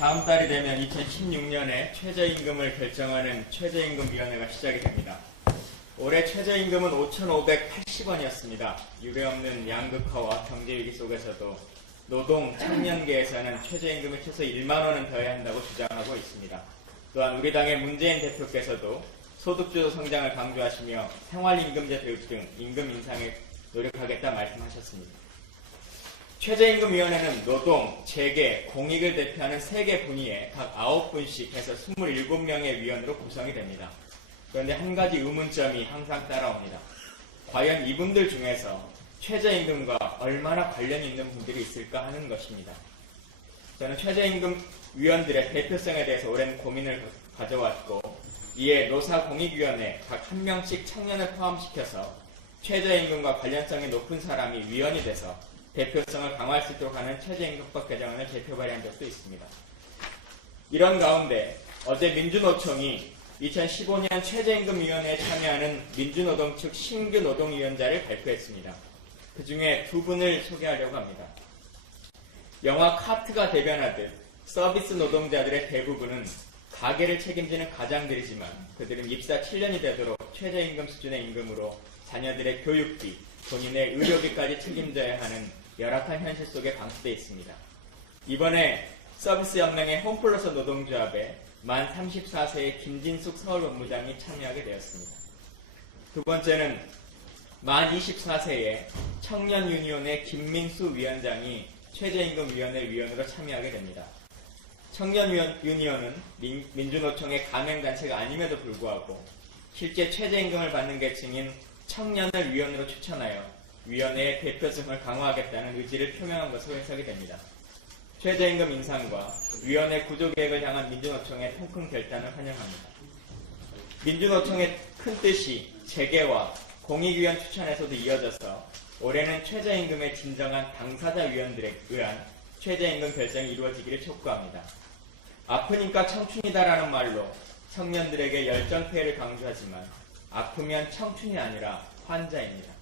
다음 달이 되면 2016년에 최저임금을 결정하는 최저임금위원회가 시작이 됩니다. 올해 최저임금은 5,580원이었습니다. 유례없는 양극화와 경제위기 속에서도 노동, 청년계에서는 최저임금이 최소 1만 원은 더해야 한다고 주장하고 있습니다. 또한 우리 당의 문재인 대표께서도 소득주도 성장을 강조하시며 생활임금제 도입 등 임금 인상에 노력하겠다 말씀하셨습니다. 최저임금위원회는 노동, 재계, 공익을 대표하는 3개 분야에 각 9분씩 해서 27명의 위원으로 구성이 됩니다. 그런데 한 가지 의문점이 항상 따라옵니다. 과연 이분들 중에서 최저임금과 얼마나 관련이 있는 분들이 있을까 하는 것입니다. 저는 최저임금 위원들의 대표성에 대해서 오랜 고민을 가져왔고 이에 노사공익위원회 각 한 명씩 청년을 포함시켜서 최저임금과 관련성이 높은 사람이 위원이 돼서 대표성을 강화할 수 있도록 하는 최저임금법 개정안을 제표 발의한 적도 있습니다. 이런 가운데 어제 민주노총이 2015년 최저임금위원회에 참여하는 민주노동 측 신규 노동위원자를 발표했습니다. 그 중에 두 분을 소개하려고 합니다. 영화 카트가 대변하듯 서비스 노동자들의 대부분은 가게를 책임지는 가장들이지만 그들은 입사 7년이 되도록 최저임금 수준의 임금으로 자녀들의 교육비, 본인의 의료비까지 책임져야 하는 열악한 현실 속에 방치되어 있습니다. 이번에 서비스 연맹의 홈플러스 노동조합에 만 34세의 김진숙 서울 본부장이 참여하게 되었습니다. 두 번째는 만 24세의 청년 유니온의 김민수 위원장이 최저임금위원회 위원으로 참여하게 됩니다. 청년 유니온은 민, 민주노총의 가맹단체가 아님에도 불구하고 실제 최저임금을 받는 계층인 청년을 위원으로 추천하여 위원회의 대표성을 강화하겠다는 의지를 표명한 것으로 해석이 됩니다. 최저임금 인상과 위원회 구조개혁을 향한 민주노총의 통큰 결단을 환영합니다. 민주노총의 큰 뜻이 재계와 공익위원 추천에서도 이어져서 올해는 최저임금의 진정한 당사자 위원들에 의한 최저임금 결정이 이루어지기를 촉구합니다. 아프니까 청춘이다라는 말로 청년들에게 열정페이를 강조하지만 아프면 청춘이 아니라 환자입니다.